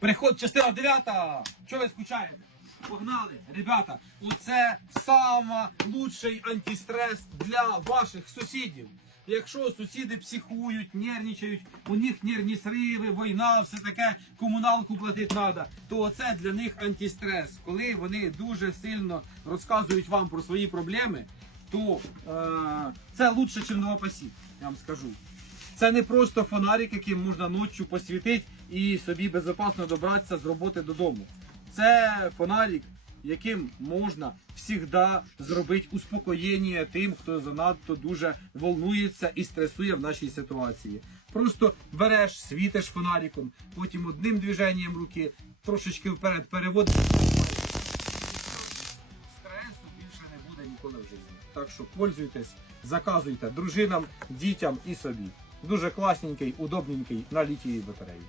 Приход частина 9. Чого ви скучаєте? Погнали, ребята, оце сама лучший антистрес для ваших сусідів. Якщо сусіди психують, нервничають, у них нервні сриви, війна, все таке, комуналку платити треба, то це для них антистрес. Коли вони дуже сильно розказують вам про свої проблеми, то е, це лучше, ніж новопосів, я вам скажу. Це не просто фонарик, яким можна ночі посвітити і собі безпечно добратися з роботи додому. Це фонарик, яким можна завжди зробити успокоєння тим, хто занадто дуже волнується і стресує в нашій ситуації. Просто береш, світиш фонариком, потім одним движенням руки трошечки вперед переводиш. Стресу більше не буде ніколи в житті. Так що пользуйтесь, заказуйте дружинам, дітям і собі. Дуже класненький, удобненький на літій батареї.